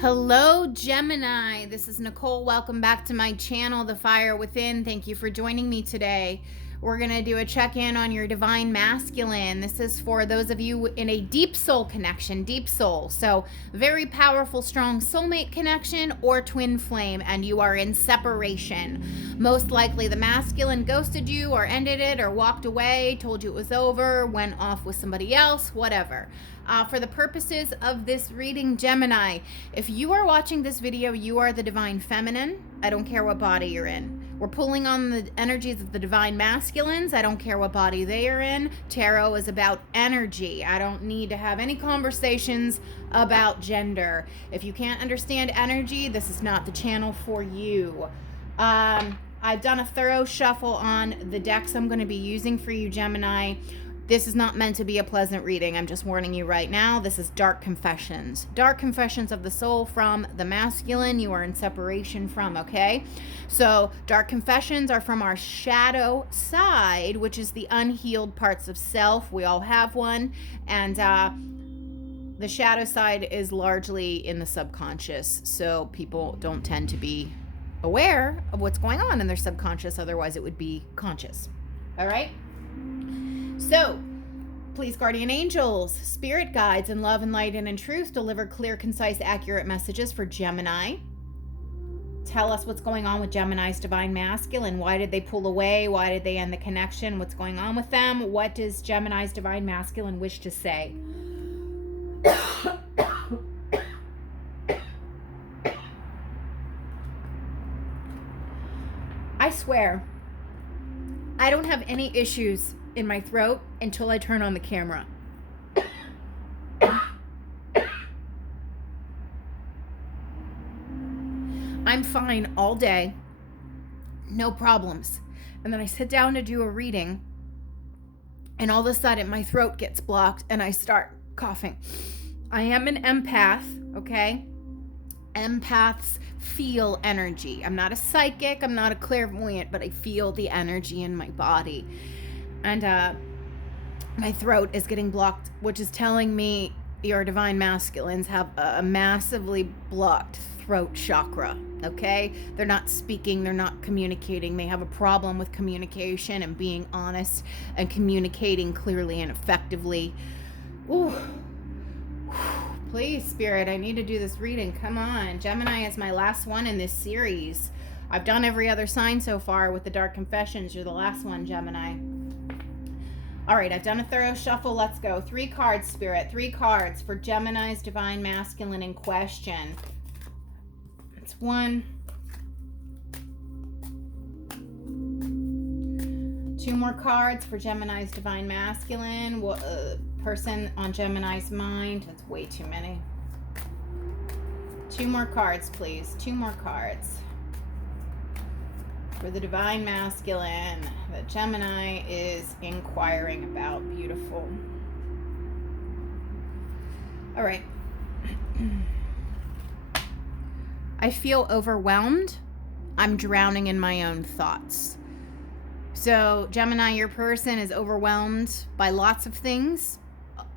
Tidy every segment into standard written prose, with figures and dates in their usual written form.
Hello, Gemini. This is Nicole. Welcome back to my channel, The Fire Within. Thank you for joining me today. We're going to do a check-in on your divine masculine. This is for those of you in a deep soul connection, deep soul. So very powerful, strong soulmate connection or twin flame, and you are in separation. Most likely the masculine ghosted you or ended it or walked away, told you it was over, went off with somebody else, whatever. For the purposes of this reading, Gemini, if you are watching this video, you are the divine feminine. I don't care what body you're in. We're pulling on the energies of the divine masculines. I don't care what body they are in. Tarot is about energy. I don't need to have any conversations about gender. If you can't understand energy, this is not the channel for you. I've done a thorough shuffle on the decks I'm going to be using for you, Gemini. This is not meant to be a pleasant reading. I'm just warning you right now. This is dark confessions. Dark confessions of the soul from the masculine you are in separation from, okay? So dark confessions are from our shadow side, which is the unhealed parts of self. We all have one. And the shadow side is largely in the subconscious. So people don't tend to be aware of what's going on in their subconscious. Otherwise, it would be conscious. All right? So, please, guardian angels, spirit guides, and love and light and in truth, deliver clear, concise, accurate messages for Gemini. Tell us what's going on with Gemini's divine masculine. Why did they pull away? Why did they end the connection? What's going on with them? What does Gemini's divine masculine wish to say? I swear, I don't have any issues in my throat until I turn on the camera. I'm fine all day, no problems. And then I sit down to do a reading, and all of a sudden my throat gets blocked and I start coughing. I am an empath, okay? Empaths feel energy. I'm not a psychic, I'm not a clairvoyant, but I feel the energy in my body. And my throat is getting blocked, which is telling me your divine masculines have a massively blocked throat chakra, okay? They're not speaking, they're not communicating. They have a problem with communication and being honest and communicating clearly and effectively. Ooh. Please, Spirit, I need to do this reading. Come on. Gemini is my last one in this series. I've done every other sign so far with the Dark Confessions. You're the last one, Gemini. All right, I've done a thorough shuffle. Let's go. 3 cards, Spirit. 3 cards for Gemini's divine masculine in question. It's 1. 2 more cards for Gemini's divine masculine. Person on Gemini's mind. That's way too many. 2 more cards, please. 2 more cards for the divine masculine that Gemini is inquiring about. Beautiful. All right. I feel overwhelmed. I'm drowning in my own thoughts. So, Gemini, your person is overwhelmed by lots of things.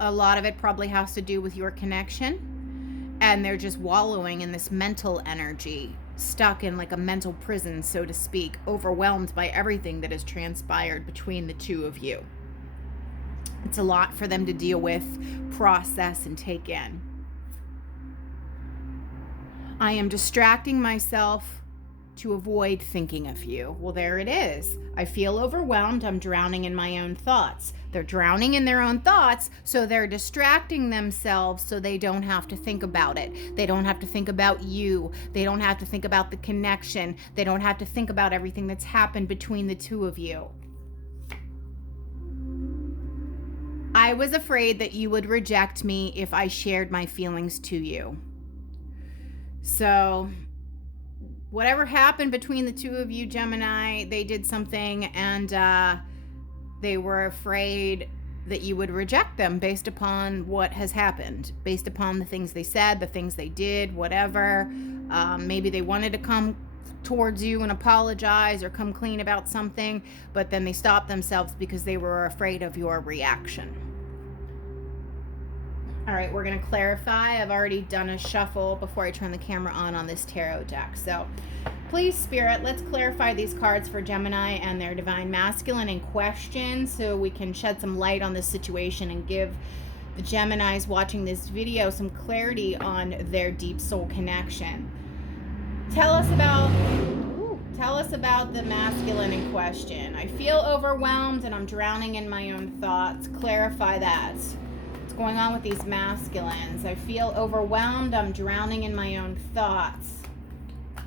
A lot of it probably has to do with your connection. And they're just wallowing in this mental energy, stuck in like a mental prison, so to speak, overwhelmed by everything that has transpired between the two of you. It's a lot for them to deal with, process, and take in. I am distracting myself to avoid thinking of you. Well, there it is. I feel overwhelmed. I'm drowning in my own thoughts. They're drowning in their own thoughts, so they're distracting themselves so they don't have to think about it. They don't have to think about you. They don't have to think about the connection. They don't have to think about everything that's happened between the two of you. I was afraid that you would reject me if I shared my feelings to you. So whatever happened between the two of you, Gemini, they did something and they were afraid that you would reject them based upon what has happened, based upon the things they said, the things they did, whatever. Maybe they wanted to come towards you and apologize or come clean about something, but then they stopped themselves because they were afraid of your reaction. All right, we're going to clarify. I've already done a shuffle before I turn the camera on this tarot deck. So please, Spirit, let's clarify these cards for Gemini and their divine masculine in question so we can shed some light on this situation and give the Geminis watching this video some clarity on their deep soul connection. Tell us about the masculine in question. I feel overwhelmed and I'm drowning in my own thoughts. Clarify that. What's going on with these masculines? I feel overwhelmed. I'm drowning in my own thoughts. I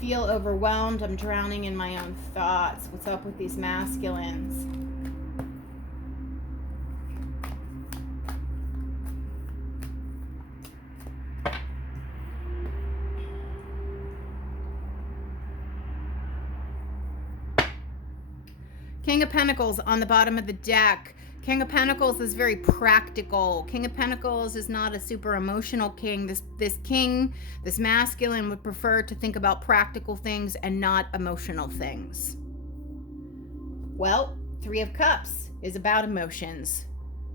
feel overwhelmed. I'm drowning in my own thoughts. What's up with these masculines? King of Pentacles on the bottom of the deck. King of Pentacles is very practical. King of Pentacles is not a super emotional king. This masculine would prefer to think about practical things and not emotional things. Well, Three of Cups is about emotions.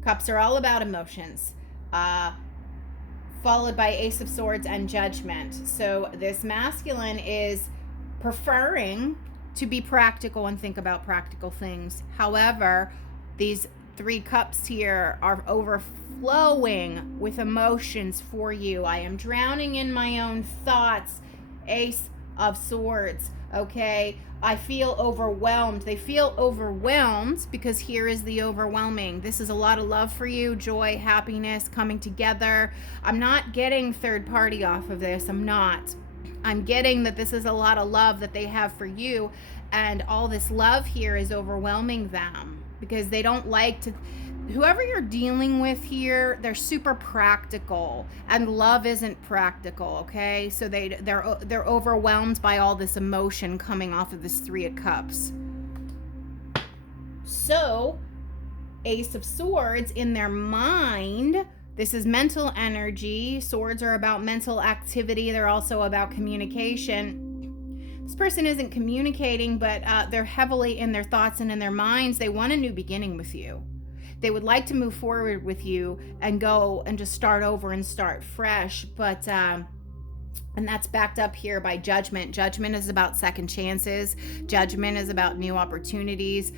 Cups are all about emotions. Followed by Ace of Swords and Judgment. So this masculine is preferring to be practical and think about practical things. However, these Three Cups here are overflowing with emotions for you. I am drowning in my own thoughts. Ace of Swords. Okay, I feel overwhelmed. They feel overwhelmed because here is the overwhelming. This is a lot of love for you, joy, happiness coming together. I'm not getting third party off of this. I'm not. I'm getting that this is a lot of love that they have for you, and all this love here is overwhelming them because they don't like to, whoever you're dealing with here, they're super practical and love isn't practical, okay? So they're overwhelmed by all this emotion coming off of this Three of Cups. So Ace of Swords in their mind, this is mental energy. Swords are about mental activity. They're also about communication. This person isn't communicating, but they're heavily in their thoughts and in their minds. They want a new beginning with you. They would like to move forward with you and go and just start over and start fresh. But, and that's backed up here by Judgment. Judgment is about second chances. Judgment is about new opportunities,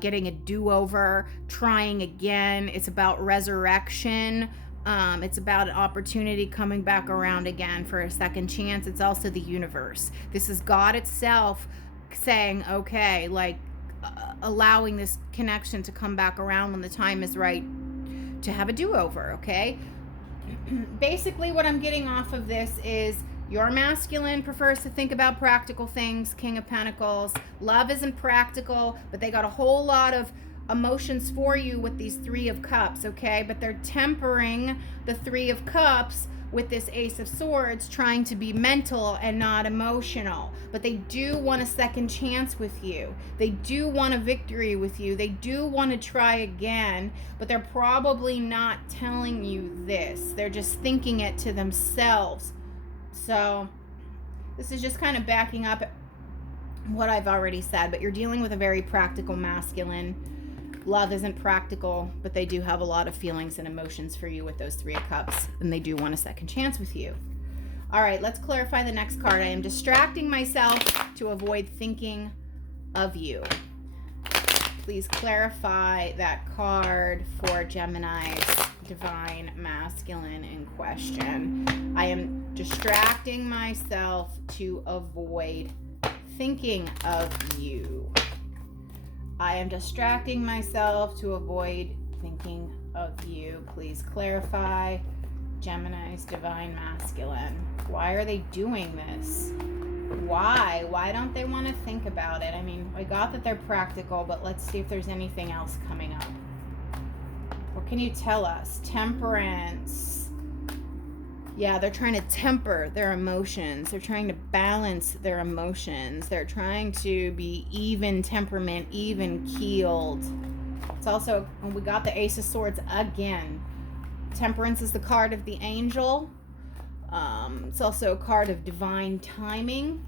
getting a do-over, trying again. It's about resurrection. It's about an opportunity coming back around again for a second chance. It's also the universe. This is God itself saying, okay, like allowing this connection to come back around when the time is right to have a do-over, okay? Basically what I'm getting off of this is your masculine prefers to think about practical things, King of Pentacles. Love isn't practical, but they got a whole lot of emotions for you with these Three of Cups, okay? But they're tempering the Three of Cups with this Ace of Swords, trying to be mental and not emotional. But they do want a second chance with you. They do want a victory with you. They do want to try again, but they're probably not telling you this. They're just thinking it to themselves. So this is just kind of backing up what I've already said, but you're dealing with a very practical masculine. Love isn't practical, but they do have a lot of feelings and emotions for you with those Three of Cups, and they do want a second chance with you. All right, let's clarify the next card. I am distracting myself to avoid thinking of you. Please clarify that card for Gemini's divine masculine in question. I am distracting myself to avoid thinking of you. I am distracting myself to avoid thinking of you. Please clarify Gemini's divine masculine. Why are they doing this? Why? Why don't they want to think about it? I mean, I got that they're practical, but let's see if there's anything else coming up. What can you tell us? Temperance. Yeah, they're trying to temper their emotions. They're trying to balance their emotions. They're trying to be even temperament, even keeled. It's also, we got the Ace of Swords again. Temperance is the card of the angel. It's also a card of divine timing.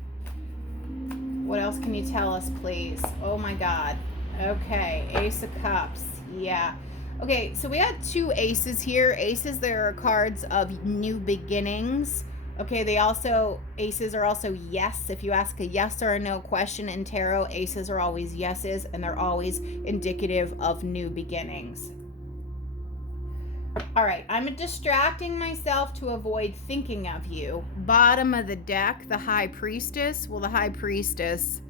What else can you tell us, please? Oh my God. Okay, Ace of Cups. Yeah. Okay, so we had two aces here. Aces, there are cards of new beginnings. Okay, aces are also yes. If you ask a yes or a no question in tarot, aces are always yeses, and they're always indicative of new beginnings. All right, I'm distracting myself to avoid thinking of you. Bottom of the deck, the High Priestess. Well, the High Priestess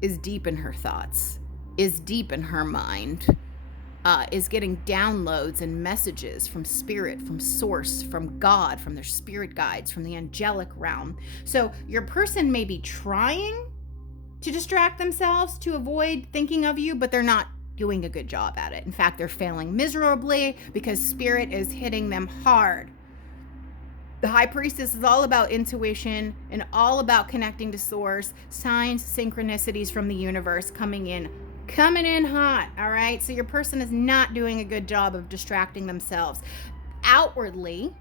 is deep in her thoughts, is deep in her mind. Is getting downloads and messages from spirit, from source, from God, from their spirit guides, from the angelic realm. So your person may be trying to distract themselves to avoid thinking of you, but they're not doing a good job at it. In fact, they're failing miserably because spirit is hitting them hard. The High Priestess is all about intuition and all about connecting to source, signs, synchronicities from the universe coming in hot. All right, so your person is not doing a good job of distracting themselves outwardly.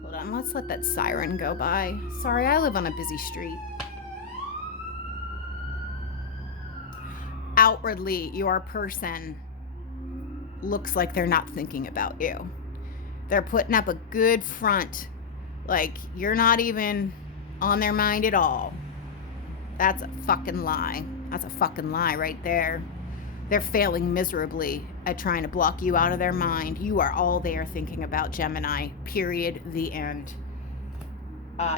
Hold on, let's let that siren go by. Sorry, I live on a busy street. Outwardly, your person looks like they're not thinking about you. They're putting up a good front, like you're not even on their mind at all. That's a fucking lie. That's a fucking lie right there. They're failing miserably at trying to block you out of their mind. You are all there thinking about, Gemini. Period. The end.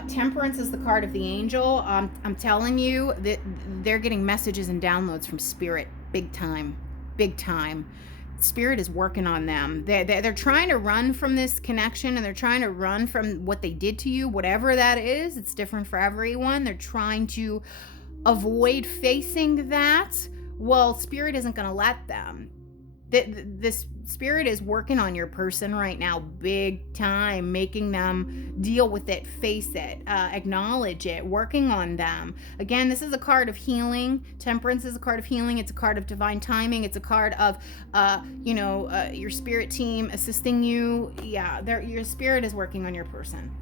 Temperance is the card of the angel. I'm telling you that they're getting messages and downloads from spirit. Big time. Big time. Spirit is working on them. They're trying to run from this connection, and they're trying to run from what they did to you, whatever that is. It's different for everyone. They're trying to avoid facing that. Well, spirit isn't going to let them. This spirit is working on your person right now, big time, making them deal with it, face it, acknowledge it, working on them. Again, this is a card of healing. Temperance is a card of healing. It's a card of divine timing. It's a card of, your spirit team assisting you. Yeah, your spirit is working on your person.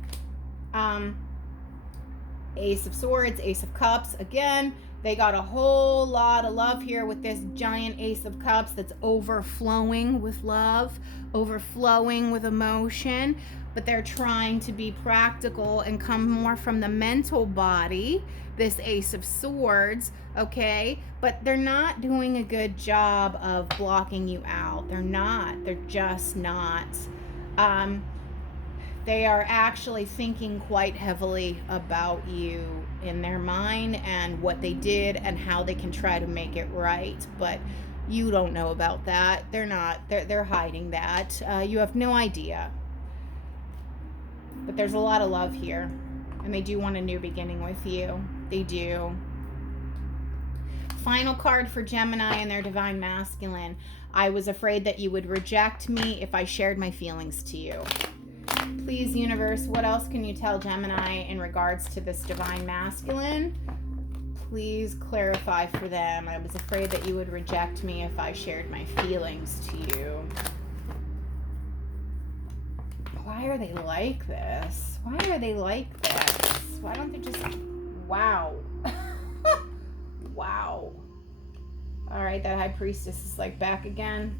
Ace of Swords, Ace of Cups. Again, they got a whole lot of love here with this giant Ace of Cups that's overflowing with love, overflowing with emotion, but they're trying to be practical and come more from the mental body, this Ace of Swords, okay? But they're not doing a good job of blocking you out. They're not. They're just not. They are actually thinking quite heavily about you in their mind and what they did and how they can try to make it right. But you don't know about that. They're hiding that. You have no idea. But there's a lot of love here. And they do want a new beginning with you. They do. Final card for Gemini and their divine masculine. I was afraid that you would reject me if I shared my feelings to you. Please, universe, what else can you tell Gemini in regards to this divine masculine? Please clarify for them. I was afraid that you would reject me if I shared my feelings to you. Why are they like this? Why are they like this? Why don't they just... Wow. Wow. All right, that High Priestess is like back again.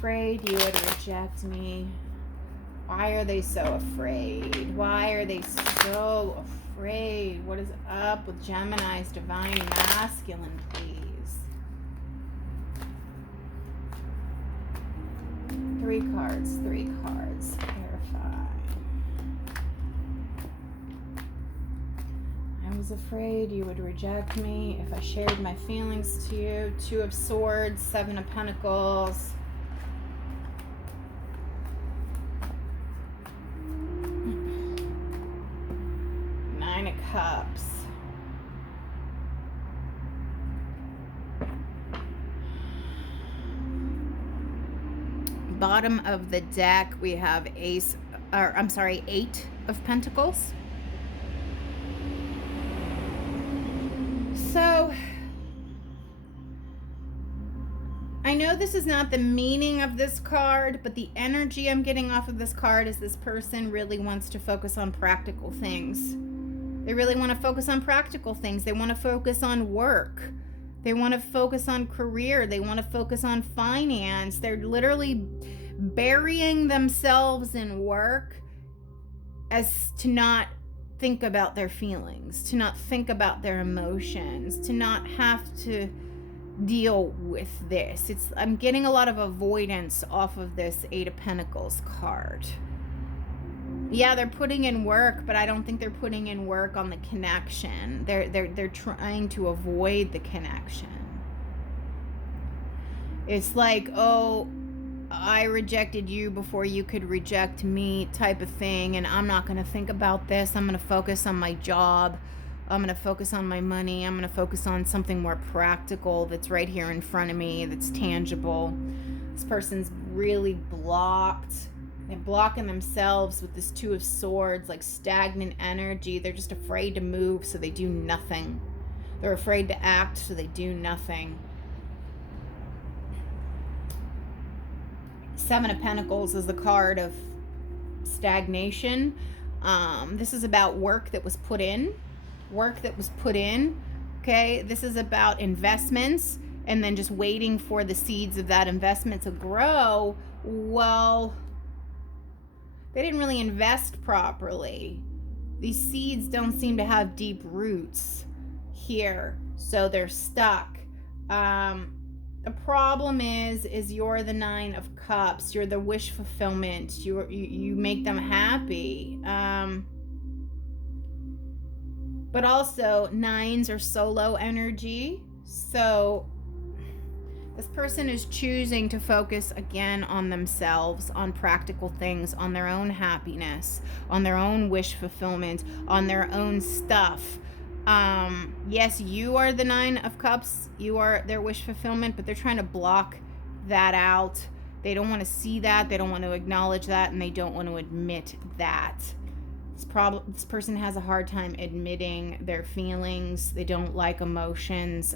Afraid you would reject me. Why are they so afraid? Why are they so afraid? What is up with Gemini's divine masculine, please? 3 cards, 3 cards. Clarify. I was afraid you would reject me if I shared my feelings to you. 2 of Swords, 7 of Pentacles. Cups. Bottom of the deck, we have 8 of Pentacles. So, I know this is not the meaning of this card, but the energy I'm getting off of this card is this person really wants to focus on practical things. They really want to focus on practical things. They want to focus on work. They want to focus on career. They want to focus on finance. They're literally burying themselves in work as to not think about their feelings, to not think about their emotions, to not have to deal with this. I'm getting a lot of avoidance off of this Eight of Pentacles card. Yeah, they're putting in work, but I don't think they're putting in work on the connection. They're trying to avoid the connection. It's like, oh, I rejected you before you could reject me type of thing, and I'm not going to think about this. I'm going to focus on my job. I'm going to focus on my money. I'm going to focus on something more practical that's right here in front of me, that's tangible. This person's really blocked. They're blocking themselves with this Two of Swords, like stagnant energy. They're just afraid to move, so they do nothing. They're afraid to act, so they do nothing. Seven of Pentacles is the card of stagnation. This is about work that was put in. Okay, this is about investments and then just waiting for the seeds of that investment to grow. Well, they didn't really invest properly. These seeds don't seem to have deep roots here, so they're stuck. The problem is you're the Nine of Cups. You're the wish fulfillment. You make them happy. But also, nines are solo energy. So this person is choosing to focus again on themselves, on practical things, on their own happiness, on their own wish fulfillment, on their own stuff. Yes, you are the Nine of Cups. You are their wish fulfillment, but they're trying to block that out. They don't want to see that. They don't want to acknowledge that, and they don't want to admit that. This person has a hard time admitting their feelings. They don't like emotions.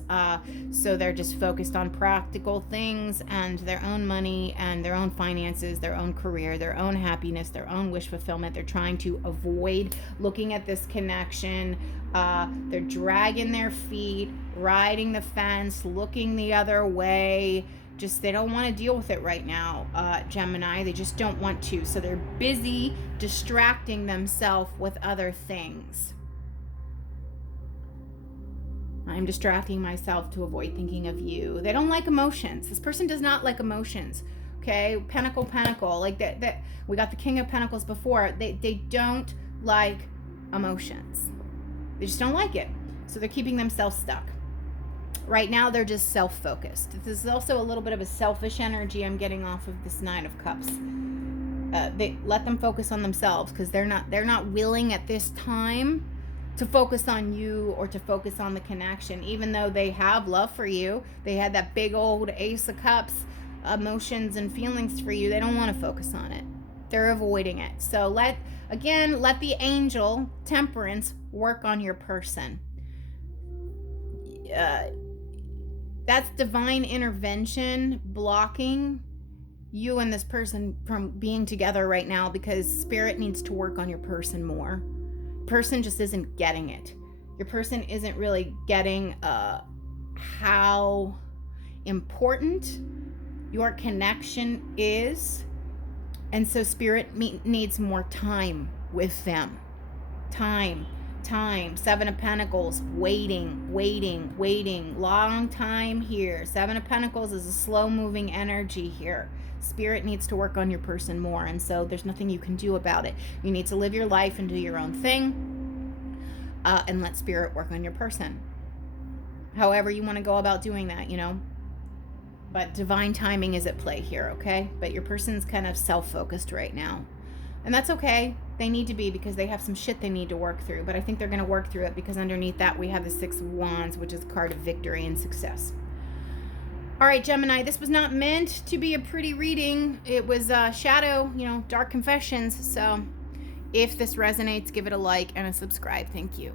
So they're just focused on practical things and their own money and their own finances, their own career, their own happiness, their own wish fulfillment. They're trying to avoid looking at this connection. They're dragging their feet, riding the fence, looking the other way. They don't want to deal with it right now, Gemini. They just don't want to. So they're busy distracting themselves with other things. I'm distracting myself to avoid thinking of you. They don't like emotions. This person does not like emotions. Okay, Pentacle. Like that. We got the King of Pentacles before. They don't like emotions. They just don't like it. So they're keeping themselves stuck. Right now, they're just self-focused. This is also a little bit of a selfish energy I'm getting off of this Nine of Cups. They let them focus on themselves because they're not willing at this time to focus on you or to focus on the connection. Even though they have love for you, they had that big old Ace of Cups, emotions and feelings for you. They don't want to focus on it. They're avoiding it. So let the angel Temperance work on your person. That's divine intervention blocking you and this person from being together right now because spirit needs to work on your person more. Person just isn't getting it. Your person isn't really getting how important your connection is. And so spirit needs more time with them. Time. Seven of Pentacles, waiting, long time here. Seven of Pentacles is a slow moving energy here. Spirit needs to work on your person more, and so there's nothing you can do about it. You need to live your life and do your own thing, and let spirit work on your person. However you want to go about doing that, but divine timing is at play here, okay? But your person's kind of self-focused right now, and that's okay. They need to be, because they have some shit they need to work through. But I think they're going to work through it, because underneath that we have the Six of Wands, which is a card of victory and success. All right, Gemini, this was not meant to be a pretty reading. It was shadow, dark confessions. So if this resonates, give it a like and a subscribe. Thank you.